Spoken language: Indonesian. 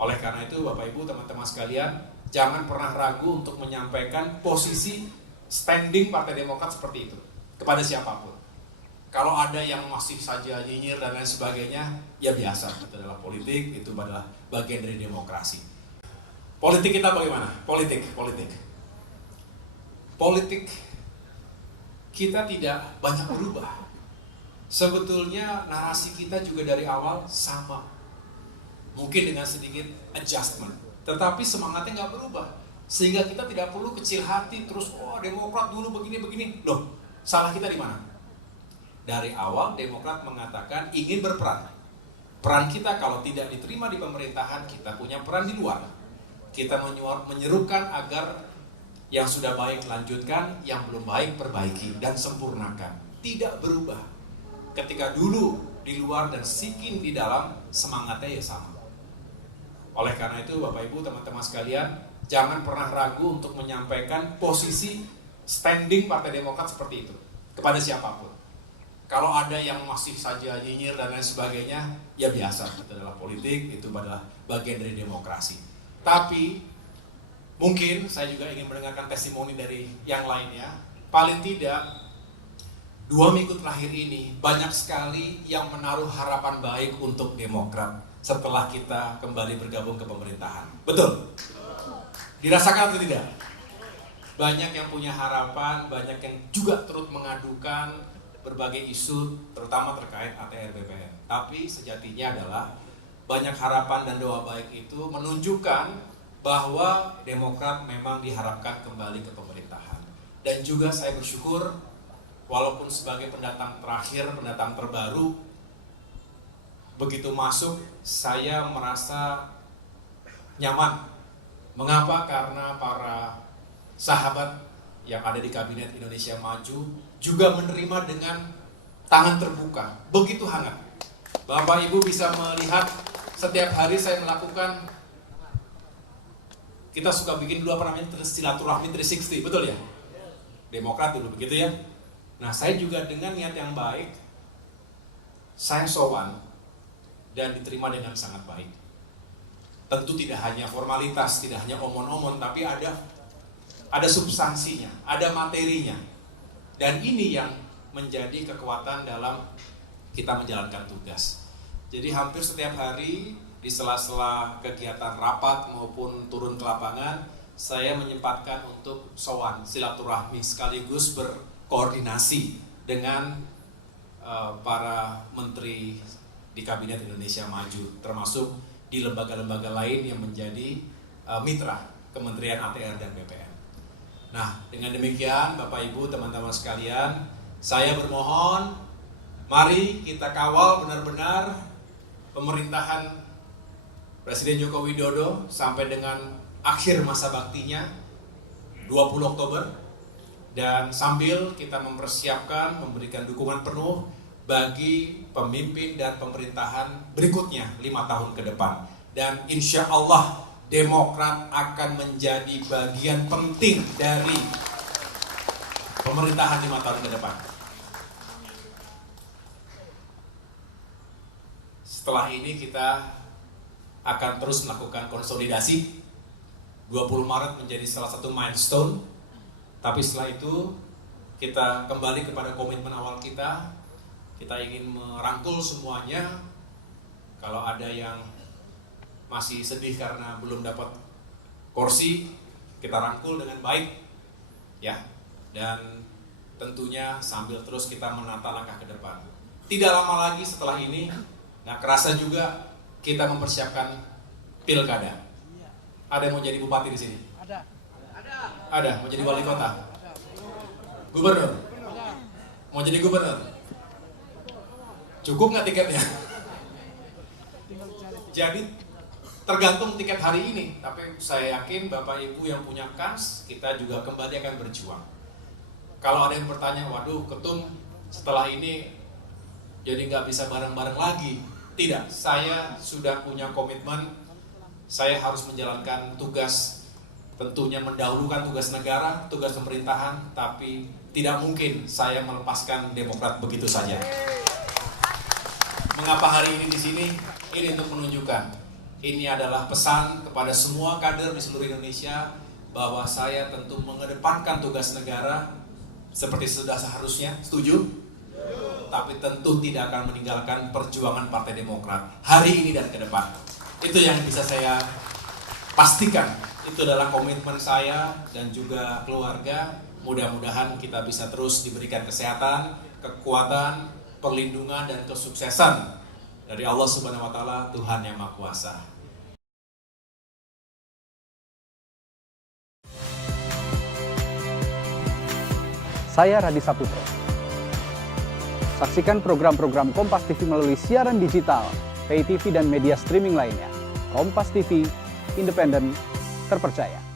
Oleh karena itu Bapak Ibu, teman-teman sekalian, jangan pernah ragu untuk menyampaikan posisi standing Partai Demokrat seperti itu kepada siapapun. Kalau ada yang masih saja nyinyir dan lain sebagainya, ya biasa, itu adalah politik, itu adalah bagian dari demokrasi. Politik kita bagaimana? Politik kita tidak banyak berubah. Sebetulnya narasi kita juga dari awal sama, mungkin dengan sedikit adjustment, tetapi semangatnya nggak berubah, sehingga kita tidak perlu kecil hati terus, oh Demokrat dulu begini-begini. Loh, salah kita di mana? Dari awal Demokrat mengatakan ingin berperan. Peran kita kalau tidak diterima di pemerintahan, kita punya peran di luar. Kita menyerukan agar yang sudah baik lanjutkan, yang belum baik perbaiki dan sempurnakan. Tidak berubah. Ketika dulu di luar dan sikin di dalam, semangatnya ya sama. Oleh karena itu Bapak Ibu, teman-teman sekalian, jangan pernah ragu untuk menyampaikan posisi standing Partai Demokrat seperti itu kepada siapapun. Kalau ada yang masih saja nyinyir dan lain sebagainya, ya biasa, itu adalah politik, itu adalah bagian dari demokrasi. Tapi mungkin saya juga ingin mendengarkan testimoni dari yang lainnya. Paling tidak 2 minggu terakhir ini banyak sekali yang menaruh harapan baik untuk Demokrat setelah kita kembali bergabung ke pemerintahan. Betul? Dirasakan atau tidak? Banyak yang punya harapan, banyak yang juga turut mengadukan berbagai isu, terutama terkait ATR BPN. Tapi sejatinya adalah banyak harapan dan doa baik itu menunjukkan bahwa Demokrat memang diharapkan kembali ke pemerintahan. Dan juga saya bersyukur, walaupun sebagai pendatang terakhir, pendatang terbaru, begitu masuk saya merasa nyaman. Mengapa? Karena para sahabat yang ada di Kabinet Indonesia Maju juga menerima dengan tangan terbuka, begitu hangat. Bapak Ibu bisa melihat setiap hari saya melakukan, kita suka bikin dulu apa namanya, silaturahmi 360, betul ya? Demokrat dulu begitu ya. Nah, saya juga dengan niat yang baik, saya sowan dan diterima dengan sangat baik. Tentu tidak hanya formalitas, tidak hanya omon-omon, tapi ada substansinya, ada materinya. Dan ini yang menjadi kekuatan dalam kita menjalankan tugas. Jadi hampir setiap hari di sela-sela kegiatan rapat maupun turun ke lapangan, saya menyempatkan untuk sowan, silaturahmi, sekaligus berkoordinasi dengan para menteri di Kabinet Indonesia Maju, termasuk di lembaga-lembaga lain yang menjadi mitra Kementerian ATR dan BPN. Nah, dengan demikian Bapak Ibu, teman-teman sekalian, saya bermohon, mari kita kawal benar-benar pemerintahan Presiden Joko Widodo sampai dengan akhir masa baktinya 20 Oktober, dan sambil kita mempersiapkan, memberikan dukungan penuh bagi pemimpin dan pemerintahan berikutnya 5 tahun ke depan. Dan insya Allah Demokrat akan menjadi bagian penting dari pemerintahan 5 tahun ke depan. Setelah ini kita akan terus melakukan konsolidasi. 20 Maret menjadi salah satu milestone. Tapi setelah itu kita kembali kepada komitmen awal kita. Kita ingin merangkul semuanya. Kalau ada yang masih sedih karena belum dapat kursi, kita rangkul dengan baik, ya. Dan tentunya sambil terus kita menata langkah ke depan. Tidak lama lagi setelah ini, nggak kerasa juga kita mempersiapkan pilkada. Ada yang mau jadi bupati di sini? Ada. Mau jadi wali kota? Gubernur? Mau jadi gubernur? Cukup nggak tiketnya? Jadi tergantung tiket hari ini, tapi saya yakin Bapak Ibu yang punya kans, kita juga kembali akan berjuang. Kalau ada yang bertanya, waduh ketum setelah ini jadi nggak bisa bareng-bareng lagi. Tidak, saya sudah punya komitmen, saya harus menjalankan tugas, tentunya mendahulukan tugas negara, tugas pemerintahan, tapi tidak mungkin saya melepaskan Demokrat begitu saja. Mengapa hari ini di sini? Ini untuk menunjukkan Ini adalah pesan kepada semua kader di seluruh Indonesia bahwa saya tentu mengedepankan tugas negara seperti sudah seharusnya, setuju? Tapi tentu tidak akan meninggalkan perjuangan Partai Demokrat hari ini dan ke depan. Itu yang bisa saya pastikan. Itu adalah komitmen saya dan juga keluarga. Mudah-mudahan kita bisa terus diberikan kesehatan, kekuatan, perlindungan, dan kesuksesan dari Allah Subhanahu wa Ta'ala, Tuhan yang Maha Kuasa. Saya Radi Saputro. Saksikan program-program Kompas TV melalui siaran digital, pay TV dan media streaming lainnya. Kompas TV, independen, terpercaya.